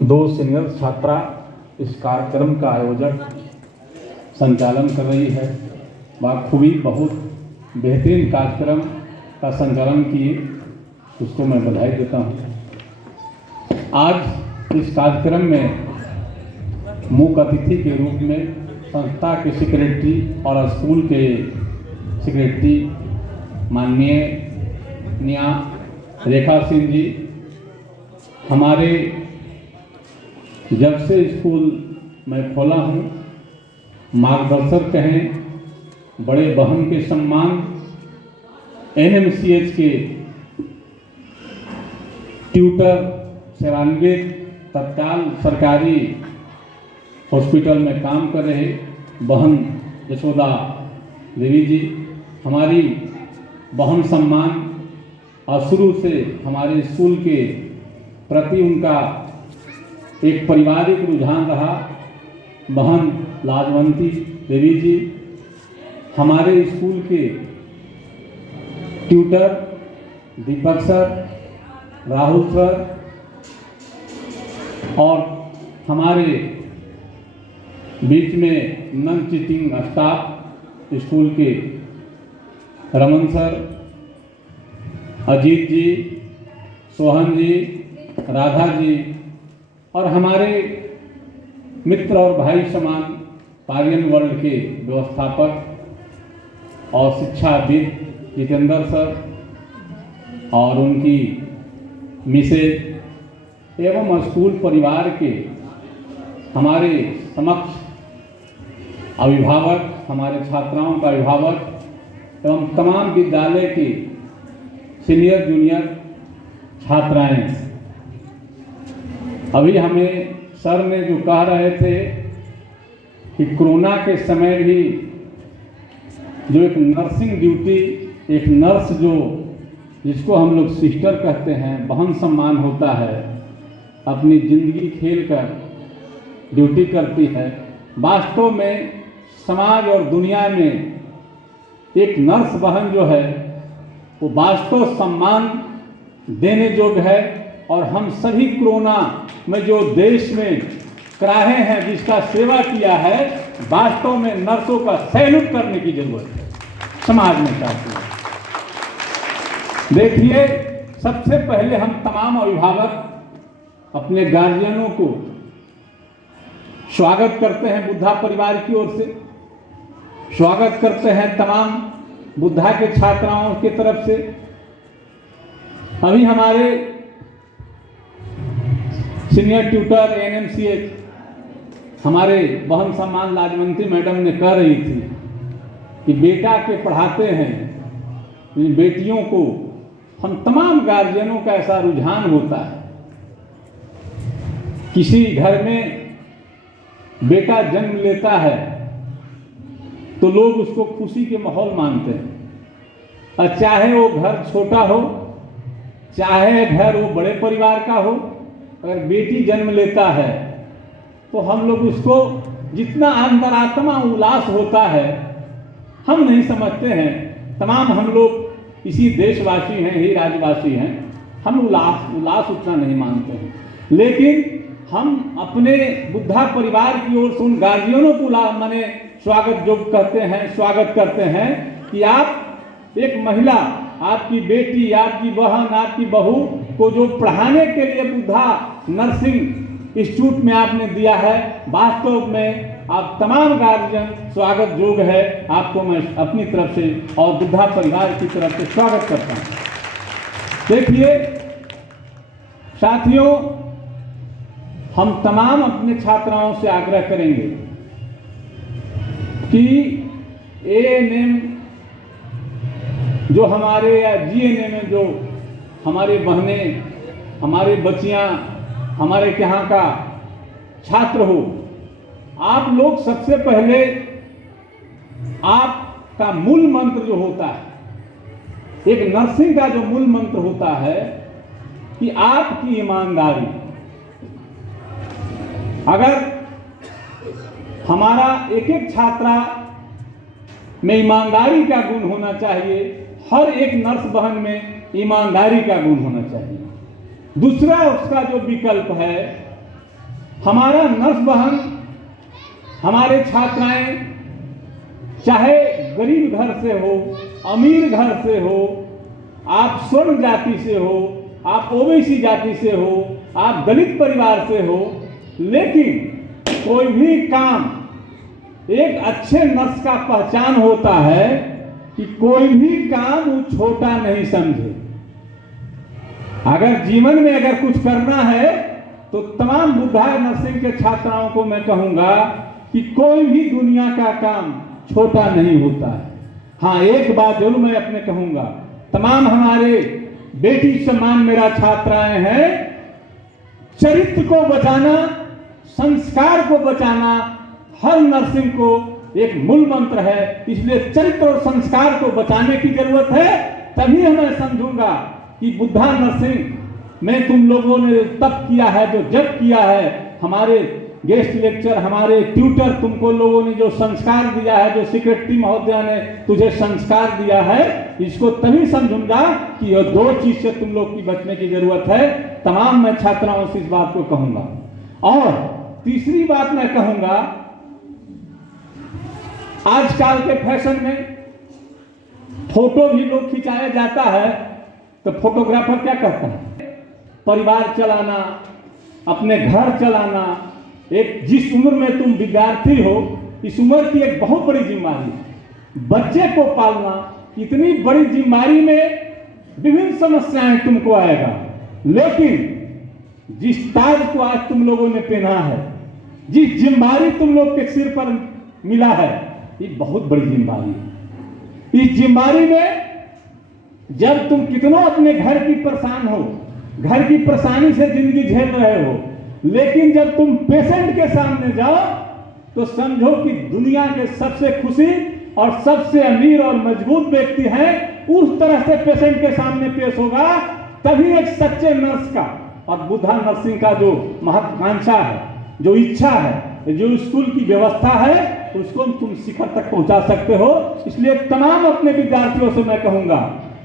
दो सीनियर छात्रा इस कार्यक्रम का आयोजन संचालन कर रही है। बखूबी बहुत बेहतरीन कार्यक्रम का संचालन किए, उसको मैं बधाई देता हूँ। आज इस कार्यक्रम में मुख्य अतिथि के रूप में संस्था के सेक्रेटरी और स्कूल के सेक्रेटरी माननीय निया रेखा सिंह जी, हमारे जब से स्कूल मैं खोला हूँ मार्गदर्शक कहें, बड़े बहन के सम्मान, NMCH के ट्यूटर, सेवान्वित तत्काल सरकारी हॉस्पिटल में काम कर रहे बहन यशोदा देवी जी, हमारी बहन सम्मान और शुरू से हमारे स्कूल के प्रति उनका एक पारिवारिक रुझान रहा। बहन लाजवंती देवी जी, हमारे स्कूल के ट्यूटर दीपक सर, राहुल सर और हमारे बीच में नॉन टीचिंग स्टाफ स्कूल के रमन सर, अजीत जी, सोहन जी, राधा जी और हमारे मित्र और भाई समान पारियन वर्ल्ड के व्यवस्थापक और शिक्षाविद जितेंद्र सर और उनकी मिसेज एवं स्कूल परिवार के हमारे समक्ष अभिभावक, हमारे छात्राओं का अभिभावक एवं तमाम विद्यालय के सीनियर जूनियर छात्राएं। अभी हमें सर ने जो कह रहे थे कि कोरोना के समय भी जो एक नर्सिंग ड्यूटी, एक नर्स जो जिसको हम लोग सिस्टर कहते हैं, बहन सम्मान होता है, अपनी जिंदगी खेल कर ड्यूटी करती है। वास्तव में समाज और दुनिया में एक नर्स बहन जो है वो वास्तव सम्मान देने योग्य है। और हम सभी कोरोना में जो देश में कराहे हैं, जिसका सेवा किया है, वास्तव में नर्सों का सैल्यूट करने की जरूरत है समाज में चाहते हैं। देखिए, सबसे पहले हम तमाम अभिभावक अपने गार्जियनों को स्वागत करते हैं बुद्धा परिवार की ओर से, स्वागत करते हैं तमाम बुद्धा के छात्राओं की तरफ से। अभी हमारे सीनियर ट्यूटर NMCH हमारे बहन सम्मान लाजवंती मैडम ने कह रही थी कि बेटा के पढ़ाते हैं, इन बेटियों को हम तमाम गार्जियनों का ऐसा रुझान होता है। किसी घर में बेटा जन्म लेता है तो लोग उसको खुशी के माहौल मानते हैं, और चाहे वो घर छोटा हो, चाहे घर वो बड़े परिवार का हो, अगर बेटी जन्म लेता है तो हम लोग उसको जितना अंतरात्मा उल्लास होता है हम नहीं समझते हैं। तमाम हम लोग इसी देशवासी हैं, ही राज्यवासी हैं, हम उल्लास उतना नहीं मानते हैं। लेकिन हम अपने बुद्धा परिवार की ओर से उन गार्जियनों को माने स्वागत जो कहते हैं, स्वागत करते हैं कि आप एक महिला, आपकी बेटी, आपकी बहन, आपकी बहू को जो पढ़ाने के लिए बुद्धा नर्सिंग इंस्टीट्यूट में आपने दिया है, वास्तव में आप तमाम गार्जियन स्वागत योग्य है। आपको मैं अपनी तरफ से और बुद्धा परिवार की तरफ से स्वागत करता हूँ। देखिए साथियों, हम तमाम अपने छात्राओं से आग्रह करेंगे कि ANM जो हमारे या GNM में जो हमारे बहनें, हमारे बच्चियां, हमारे यहाँ का छात्र हो, आप लोग सबसे पहले आपका मूल मंत्र जो होता है, एक नर्सिंग का जो मूल मंत्र होता है कि आपकी ईमानदारी। अगर हमारा एक एक छात्रा में ईमानदारी का गुण होना चाहिए, हर एक नर्स बहन में ईमानदारी का गुण होना चाहिए। दूसरा उसका जो विकल्प है, हमारा नर्स बहन, हमारे छात्राएं चाहे गरीब घर से हो, अमीर घर से हो, आप स्वर्ण जाति से हो, आप ओबीसी जाति से हो, आप दलित परिवार से हो, लेकिन कोई भी काम, एक अच्छे नर्स का पहचान होता है कि कोई भी काम वो छोटा नहीं समझे। अगर जीवन में अगर कुछ करना है तो तमाम बुद्धा नर्सिंग के छात्राओं को मैं कहूंगा कि कोई भी दुनिया का काम छोटा नहीं होता है। हाँ, एक बात जरूर मैं अपने कहूंगा, तमाम हमारे बेटी सम्मान मेरा छात्राएं हैं, चरित्र को बचाना, संस्कार को बचाना हर नर्सिंग को एक मूल मंत्र है। इसलिए चरित्र और संस्कार को बचाने की जरूरत है। तभी मैं समझूंगा कि बुद्धा नर्सिंग में तुम लोगों ने तप किया है, जो जप किया है, हमारे गेस्ट लेक्चर, हमारे ट्यूटर, तुमको लोगों ने जो संस्कार दिया है, जो सेक्रेटरी महोदया ने तुझे संस्कार दिया है, इसको तभी समझूंगा कि ये दो चीज से तुम लोग की बचने की जरूरत है। तमाम मैं छात्राओं से इस बात को कहूंगा। और तीसरी बात मैं कहूंगा, आजकल के फैशन में फोटो भी लोग खिंचाया जाता है, तो फोटोग्राफर क्या करता है? परिवार चलाना, अपने घर चलाना, एक जिस उम्र में तुम विद्यार्थी हो, इस उम्र की एक बहुत बड़ी जिम्मेदारी है। बच्चे को पालना, इतनी बड़ी जिम्मेदारी में विभिन्न समस्याएं तुमको आएगा, लेकिन जिस ताज को आज तुम लोगों ने पहना है, जिस जिम्मेदारी तुम लोग के सिर पर मिला है, ये बहुत बड़ी जिम्मेदारी है। इस जिम्मेदारी में जब तुम कितनों अपने घर की परेशान हो, घर की परेशानी से जिंदगी झेल रहे हो, लेकिन जब तुम पेशेंट के सामने जाओ तो समझो कि दुनिया के सबसे खुशी और सबसे अमीर और मजबूत व्यक्ति हैं, उस तरह से पेशेंट के सामने पेश होगा। तभी एक सच्चे नर्स का और बुद्धा नर्सिंग का जो महत्वाकांक्षा है, जो इच्छा है, जो स्कूल की व्यवस्था है, उसको तुम शिखर तक पहुंचा सकते हो। इसलिए तमाम अपने विद्यार्थियों से मैं कहूंगा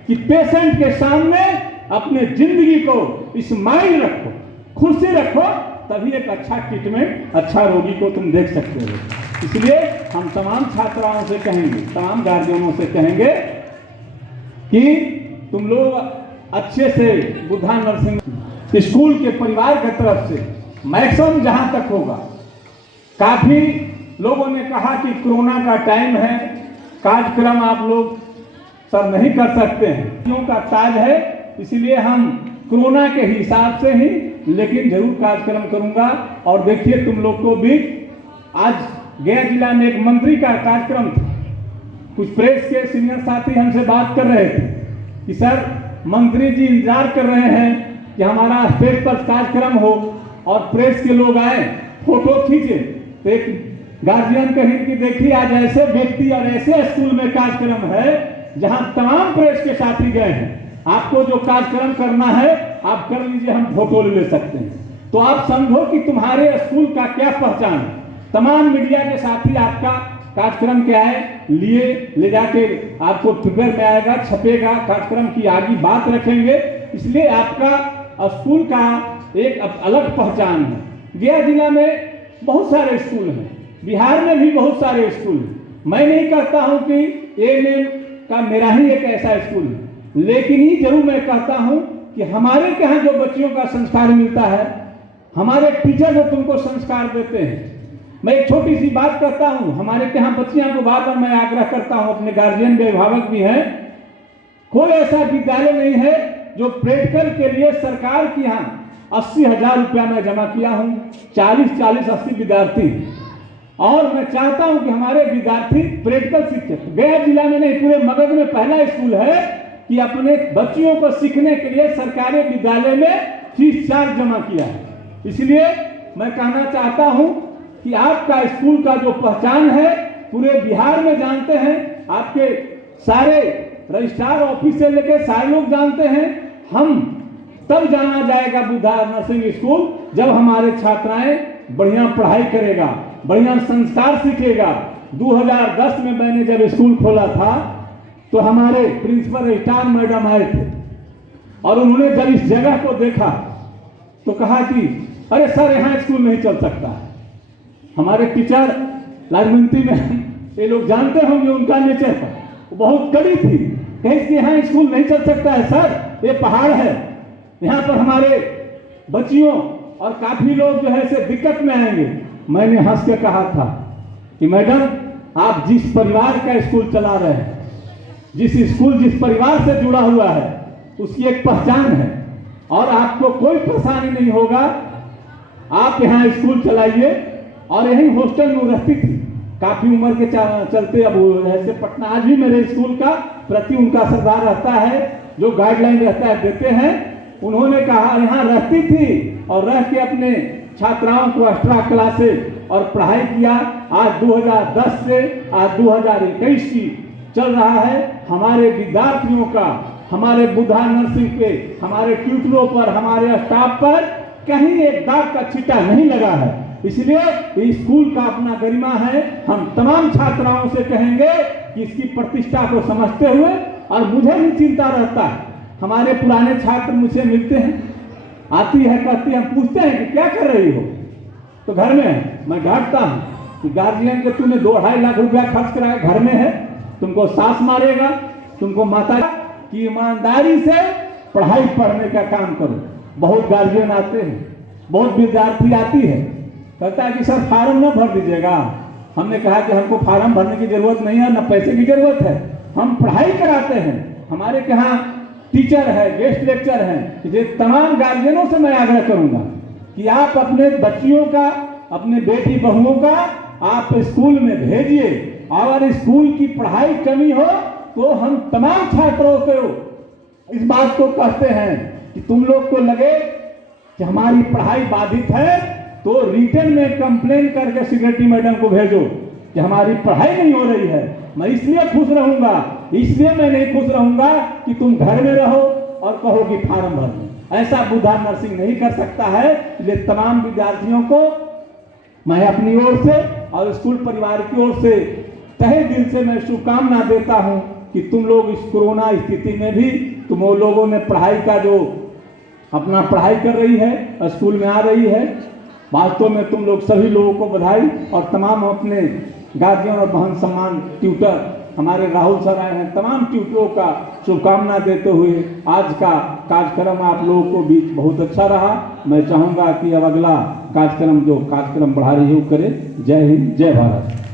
कि पेशेंट के सामने अपने जिंदगी को स्माइल रखो, खुशी रखो, तभी एक अच्छा ट्रीटमेंट, अच्छा रोगी को तुम देख सकते हो। इसलिए हम तमाम छात्राओं से कहेंगे, तमाम गार्जियनों से कहेंगे कि तुम लोग अच्छे से बुद्धा नर्सिंग स्कूल के परिवार की तरफ से मैक्सिमम जहां तक होगा। काफी लोगों ने कहा कि कोरोना का टाइम है, कार्यक्रम आप लोग सर नहीं कर सकते हैं, क्यों का ताज है, इसलिए हम कोरोना के हिसाब से ही लेकिन जरूर कार्यक्रम करूंगा। और देखिए, तुम लोग को भी आज गया जिला में एक मंत्री का कार्यक्रम था, कुछ प्रेस के सीनियर साथी हमसे बात कर रहे थे कि सर मंत्री जी इंतजार कर रहे हैं कि हमारा स्टेज पर कार्यक्रम हो और प्रेस के लोग आए, फोटो खींचे। तो एक गार्जियन कहें कि देखिए, आज ऐसे व्यक्ति और ऐसे स्कूल में कार्यक्रम है जहां तमाम प्रेस के साथी गए हैं, आपको जो कार्यक्रम करना है आप कर लीजिए, हम फोटो ले सकते हैं। तो आप समझो कि तुम्हारे स्कूल का क्या पहचान है। तमाम मीडिया के साथी आपका कार्यक्रम क्या है लिए ले जाके आपको पेपर में आएगा, छपेगा, कार्यक्रम की आगे बात रखेंगे। इसलिए आपका स्कूल का एक अलग पहचान है। गया जिला में बहुत सारे स्कूल हैं, बिहार में भी बहुत सारे स्कूल हैं। मैं नहीं कहता हूं कि एएनएम का मेरा ही एक ऐसा स्कूल है, लेकिन ये जरूर मैं कहता हूं कि हमारे यहाँ जो बच्चियों का संस्कार मिलता है, हमारे टीचर जो तुमको संस्कार देते हैं। मैं एक छोटी सी बात करता हूं, हमारे यहाँ बच्चियों को बार बार मैं आग्रह करता हूं, अपने गार्जियन भी, अभिभावक भी हैं, कोई ऐसा विद्यालय नहीं है जो प्रैक्टिकल के लिए सरकार के यहाँ 80,000 रुपया मैं जमा किया हूं। 40-80 विद्यार्थी, और मैं चाहता हूं कि हमारे विद्यार्थी प्रैक्टिकल शिक्षक, गया जिला में नहीं पूरे मगध में पहला स्कूल है कि अपने बच्चियों को सीखने के लिए सरकारी विद्यालय में फीस चार्ज जमा किया है। इसलिए मैं कहना चाहता हूं कि आपका स्कूल का जो पहचान है पूरे बिहार में जानते हैं, आपके सारे रजिस्ट्रार ऑफिस से लेकर सारे लोग जानते हैं। हम तब जाना जाएगा बुद्धा नर्सिंग स्कूल जब हमारे छात्राएं बढ़िया पढ़ाई करेगा, बढ़िया संस्कार सीखेगा। 2010 में मैंने जब स्कूल खोला था तो हमारे प्रिंसिपल रजिस्ट्रार मैडम आए थे और उन्होंने जब इस जगह को देखा तो कहा कि अरे सर यहाँ स्कूल नहीं चल सकता है। हमारे टीचर राजमंत्री में ये लोग जानते होंगे उनका नेचर पर बहुत कड़ी थी, कहीं कि यहाँ स्कूल नहीं चल सकता है सर, ये पहाड़ है, यहाँ पर हमारे बच्चियों और काफी लोग जो है से दिक्कत में आएंगे। मैंने हंस के कहा था कि मैडम आप जिस परिवार का स्कूल चला रहे हैं, जिस परिवार से जुड़ा हुआ है उसकी एक पहचान है और आपको कोई परेशानी नहीं होगा। आप यहाँ स्कूल चलाइए। और यही हॉस्टल में रहती थी, काफी उम्र के चलते अब ऐसे पटना आज भी मेरे स्कूल का प्रति उनका सरदार रहता है, जो गाइडलाइन रहता है देते हैं। उन्होंने कहा यहाँ रहती थी और रह के अपने छात्राओं को एक्स्ट्रा क्लासेस और पढ़ाई किया। आज 2010 से आज 2021 की चल रहा है। हमारे विद्यार्थियों का, हमारे बुधा नर्सिंग पे, हमारे ट्यूटरों पर, हमारे स्टाफ पर कहीं एक दाग का छींटा नहीं लगा है। इसलिए स्कूल का अपना गरिमा है। हम तमाम छात्राओं से कहेंगे कि इसकी प्रतिष्ठा को समझते हुए, और मुझे भी चिंता रहता है, हमारे पुराने छात्र मुझसे मिलते हैं, आती है कहती है, हम पूछते हैं कि क्या कर रही हो, तो घर में है। मैं डांटता हूँ कि गार्जियन के तूने 2-2.5 लाख रुपया खर्च कराया, घर में है, तुमको सास मारेगा, तुमको माता की ईमानदारी से पढ़ाई पढ़ने का काम करो। बहुत गार्जियन आते हैं, बहुत विद्यार्थी आती है, कहता है कि सर फार्म न भर दीजिएगा। हमने कहा कि हमको फार्म भरने की जरूरत नहीं है, न पैसे की जरूरत है, हम पढ़ाई कराते हैं। हमारे यहाँ टीचर है, गेस्ट लेक्चर हैं। ये तमाम गार्जियनों से मैं आग्रह करूंगा कि आप अपने बच्चियों का, अपने बेटी बहुओं का आप स्कूल में भेजिए। और स्कूल की पढ़ाई कमी हो तो हम तमाम छात्रों को इस बात को कहते हैं कि तुम लोग को लगे कि हमारी पढ़ाई बाधित है तो रिटर्न में कंप्लेन करके सेक्रेटरी मैडम को भेजो कि हमारी पढ़ाई नहीं हो रही है। मैं इसलिए खुश रहूंगा, इसलिए मैं नहीं खुश रहूंगा कि तुम घर में रहो और कहो कि फार्म भर दो। ऐसा बुधा नर्सिंग नहीं कर सकता है। इसलिए तमाम विद्यार्थियों को मैं अपनी ओर से और स्कूल परिवार की ओर से तहे दिल से मैं शुभकामना देता हूं कि तुम लोग इस कोरोना स्थिति में भी तुम लोगों ने पढ़ाई का जो अपना पढ़ाई कर रही है, स्कूल में आ रही है। वास्तव में तुम लोग सभी लोगों को बधाई। और तमाम अपने गार्जियन और बहन सम्मान ट्यूटर हमारे राहुल सर आए हैं, तमाम ट्यूटरों का शुभकामना देते हुए आज का कार्यक्रम आप लोगों को बीच बहुत अच्छा रहा। मैं चाहूँगा कि अब अगला कार्यक्रम जो कार्यक्रम बढ़ा रही है वो करे। जय हिंद, जय भारत।